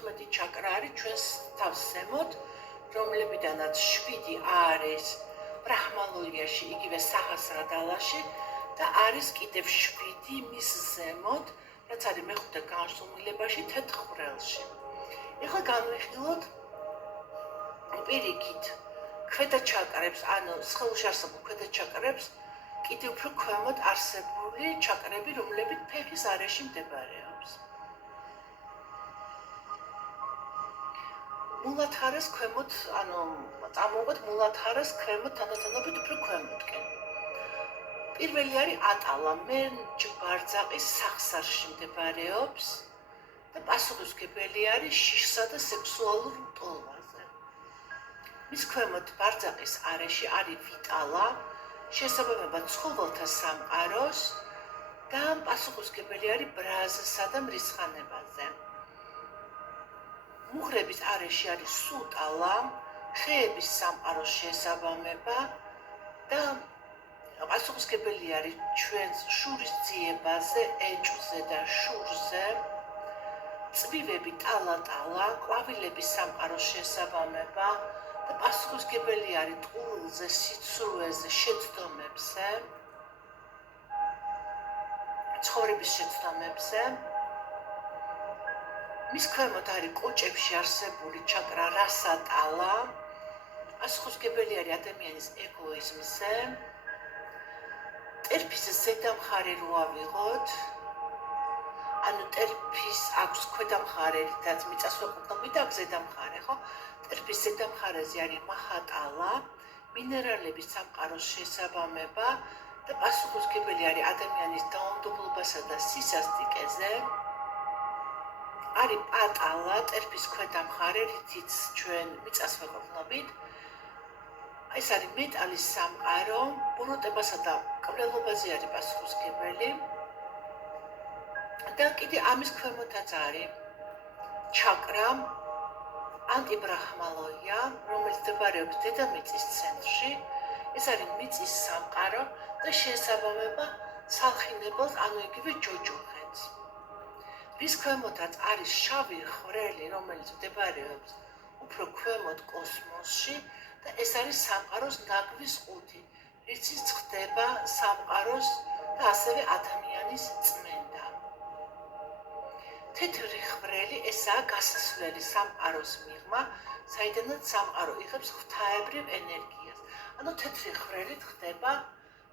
14 ჩაკრა არის ჩვენს თავს ზემოთ, რომლებიდანაც 7 არის ბრაჰმალოიაში, იგივე საჰასრადალაში და არის კიდევ 7 მის ზემოთ, რაც არის მეხუთე განშტომილებაში თეთრ ხვრელში. ეხლა განვიხილოთ პირიქით ქვედა ჩაკრებს, ანუ სხეულში არსებულ ქვედა ჩაკრებს, კიდევ უფრო ქვემოთ არსებული ჩაკრები, რომლებიც ფეხის არეში მდებარეობს. მულათარას ქვემოთ, ანუ წამოვიდეთ მულათარას ქვემოთ, თანდათანობით უფრო ქვემოთკენ. პირველი არის ატალა, მერჯ-ბარძაყის სახსარში მდებარეობს და პასუხისმგებელი არის შიშსა და სექსუალურ მტოლვაზე. მის ქვემოთ ბარძაყის არეში არის ვიტალა, შესაბამება ცხოველთა სამყაროს და პასუხისმგებელი არის ბრაზსა და მრისხანებაზე. მუხრების არეში არის სუტალა, ხეების სამყაროს შესაბამება და პასუხისმგებელი არის ჩვენს შურისძიებაზე, ეჭვზე და შურზე. წვივები ტალა-ტალა, ყვავილების სამყაროს შესაბამება და პასუხისმგებელი არის ტყუილზე, სიცრუეზე, შეცდომებზე, ცხოვრების შეცდომებზე. მის ქვემოთ არის კოჭებში არსებული ჩაკრა რასატალა, პასუხისმგებელი არის ადამიანის ეგოიზმზე. ტერფის ზედა მხარე რო ავიღოთ, ანუ ტერფის აქვს ქვედა მხარე, რაც მიწასვეყრდნობი და ზედა მხარე, ხო? ტერფის ზედა მხარეზე არის მაჰატალა, მინერალების სამყაროს შესაბამება და პასუხისმგებელი არის ადამიანის დაუნდობლობასა და სისასტიკეზე. არის პატალა, ტერფის ქვედა მხარე, რითიც ჩვენ მიწასვეყრდნობით. ეს არის მეტალის სამყარო, ბოროტებასა და კვლელობაზე არის პასუხისმგებელი. და კიდე ამის ქვემოთაც არის ჩაკრა ანტიბრაჰმალოია, რომელიც მდებარეობს დედამიწის ცენტრში. ეს არის მიწის სამყარო და შესაბამება სალხინებელს, ანუ იგივე ჯოჯოხეთს. რის ქვემოთაც არის შავი ხვრელი, რომელიც მდებარეობს უფრო ქვემოთ კოსმოსში და ეს არის სამყაროს ნაგვის ყუთი, რიციც ხდება სამყაროს და ასევე ადამიანის წმენდა. თეთრი ხვრელი ესაა გასასვლელი სამყაროს მიღმა, საიდანაც სამყარო იღებს ღვთაებრივ ენერგიას. ანუ თეთრი ხვრელით ხდება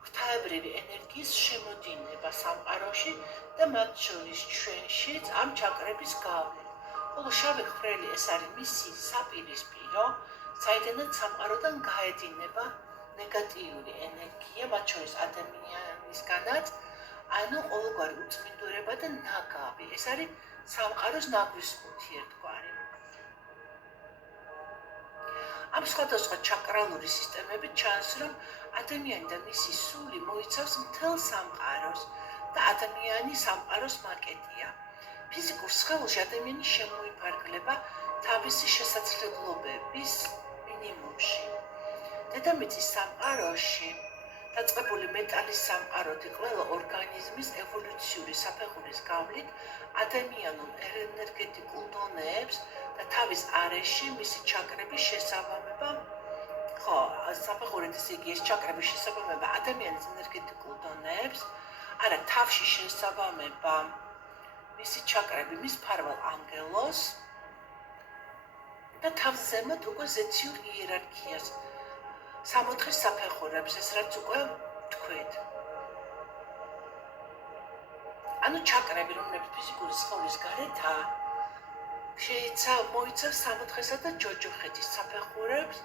ღვთაებრივი ენერგიის შემოდინება სამყაროში და მათ შორის ჩვენშიც ამ ჩაკრების გავლენა. ხოლო შავი ხვრელი ეს არის მისი საპირისპირო, საიდანაც სამყაროდან გაედინება ნეგატიური ენერგია, მათ შორის ადამიანისგანაც, ანუ ყოველგვარი უწმინდურება და ნაგავი. ეს არის სამყაროს ნაგვის ყუთი ერთგვარი. ამ სხვადასხვა ჩაკრალური სისტემებით ჩანს, რომ ადამიანი და მისი სული მოიცავს მთელ სამყაროს და ადამიანი სამყაროს მაკეტია. ფიზიკურ სხეულში ადამიანი შემოიფარგლება თავისი შესაძლებლობების მინიმუმში. დედამიწის სამყაროში დაწყებული მეტალის სამყაროთი ყველა ორგანიზმის ევოლუციური საფეხურის გავლით ადამიანურ ენერგეტიკულ დონეებს და თავის არეში მისი ჩაკრების შესაბამება, ხო, საფეხურით ესე იგი ეს ჩაკრების შესაბამება ადამიანის ენერგეტიკულ დონეებს, არა თავში შესაბამება მისი ჩაკრები მის მფარველ ანგელოს და თავის ზემოთ უკვე ზეციურ იერარქიას, 64 საფეხურებს, ეს რაც უკვე თქვით. ანუ ჩაკრები, რომლებიც ფიზიკური სხეულის გარეთაა, მოიცავს 64-სა და ჯოჯოხეთის საფეხურებს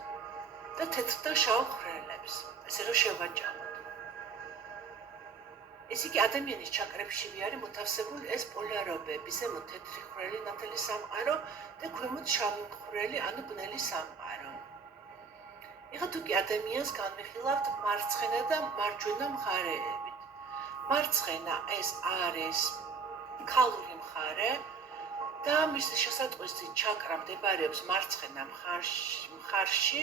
და თეთრ და შავ ხვრელებს, ესე რომ შევაჯამოთ. ეს იგი ადამიანის ჩაკრებშივე არის მოთავსებული ეს პოლარობები, ზემოთ თეთრი ხვრელი, ნათელი სამყარო და ქვემოთ შავი ხვრელი, ანუ ბნელი სამყარო. ეხლა თუ კი ადამიანს განვიხილავთ მარცხენა და მარჯვენა მხარეებით. მარცხენა ეს არის ქალური მხარე და მის შესატყვისი ჩაკრა მდებარეობს მარცხენა მხარში,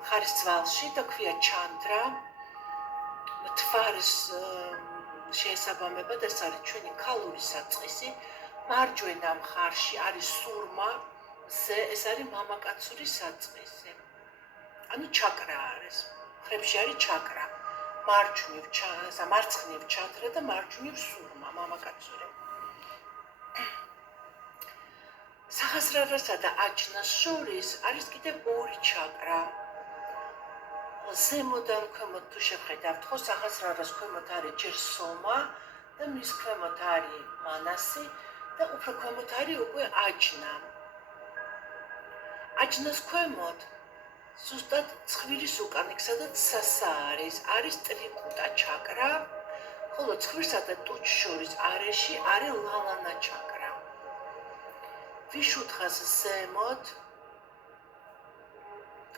მხარის ძვალში და ქვია ჩანდრა, მთვარის შესაბამება და ეს არის ჩვენი ქალური საწყისი, მარჯვენა მხარში არის სურმა, ეს არის მამაკაცური საწყისი. ანუ ჩაკრა არის. მხრებში არის ჩაკრა. მარცხნივ ჩანდრა და მარჯვნივ სურმა, მამაკაცური. სახასრარასა და აჯნას შორის არის კიდევ ორი ჩაკრა. ზემოდან ქვემოთ თუ შევხედავთ, ხო სახასრარას ქვემოთ არის ჯერ სომა და მის ქვემოთ არის მანასი და უფრო ქვემოთ არის უკვე აჯნა. აჯნას ქვემოთ ზუსტად ცხვირის უკან, სადაც სასა არის ტრიკუტა ჩაკრა, ხოლო ცხვირსა და ტუჩ შორის არეში არის ლალანა ჩაკრა. ვიშუთხას ზემოთ,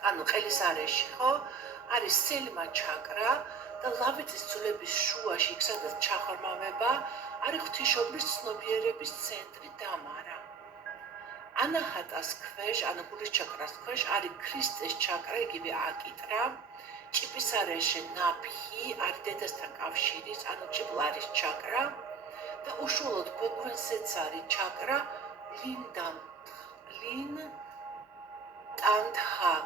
ანუ ყელის არეში, ხო, არის სელმა ჩაკრა და ლავითის ცულების შუაში, სადაც ჩაღრმავება, არის ღვთისმშობლის ცნობიერების ცენტრი დამარა. ანაჰატას ქვეშ, ანუ გულის ჩაკრას ქვეშ არის ქრისტეს ჩაკრა, იგივე აკიტრა, ჭიპის არეში ნაფჰი, არის დედასთან კავშირის, ანუ ჭიპლარის ჩაკრა და უშუალოდ გვექვენსეც არის ჩაკრა ლინდანტჰა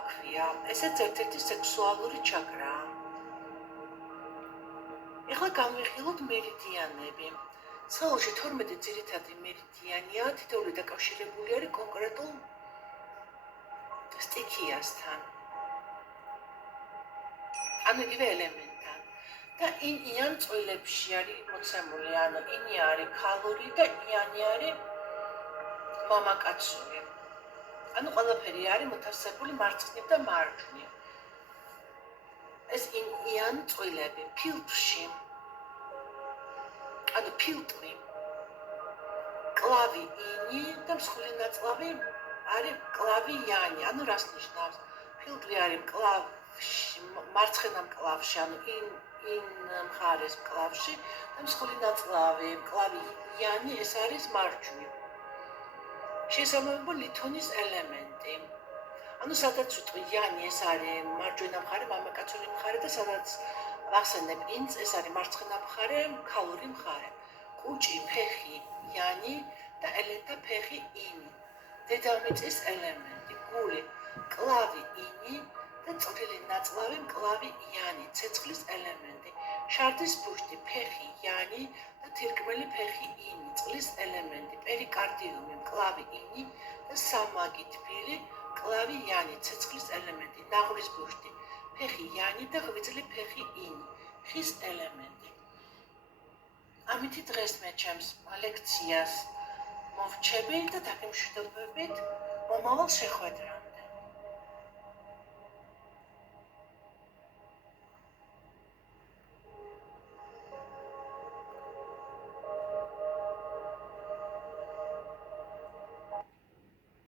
ქვია. ესეც ერთ-ერთი სექსუალური ჩაკრაა. ეხლა განვიხილოთ მერიდიანები. სხეულში 12 ძირითადი მერიდიანია, თითოეული დაკავშირებული არის კონკრეტულ სტიქიასთან. ანუ იგივე ელემენტთან. და იან წყვილებში არის მოცემული, ანუ ინი არის ქალური და იანი არის მამაკაცური. ანუ ყველაფერი არის მოთავსებული მარცხნივ და მარჯვნივ. ეს იან წყვილები ფილტვში, ანუ ფილტვი, კლავი ინი და მსხვილი ნაწლავი არის კლავი იანი, ანუ რას ნიშნავს? ფილტვი არის კლავში, მარცხენა მკლავში, ანუ იმ მხარეს მკლავში და მსხვილი ნაწლავი, კლავი იანი, ეს არის მარჯვნივ. შესაბამება ლითონის ელემენტი. ანუ სადაც ვიტყვი იანი, ეს არის მარჯვენა მხარე, მამაკაცური მხარე და სადაც ვახსენებ ინც, ეს არის მარცხენა მხარე, ქალური მხარე. კუჭი, ფეხი, იანი და ელენთა ფეხი ინი. დედამიწის ელემენტი, გული, კლავი ინი და წვრილი ნაწლავი მკლავი იანი, ცეცხლის ელემენტი. შარდის ბუშტი, ფეხი, იანი და თირკმელი ფეხი ინი, წყლის ელემენტი. პერიკარდიუმი, მკლავი ინი და სამაგი თბილი, მკლავი იანი, ცეცხლის ელემენტი. ნაღრის ბუშტი, ფეხი იანი და ღვიძლი ფეხი ინი, ხის ელემენტი. ამითი დღეს მე ჩემს ლექციას მოვჩები და დაგემშვიდობებით მომავალ შეხვედრას.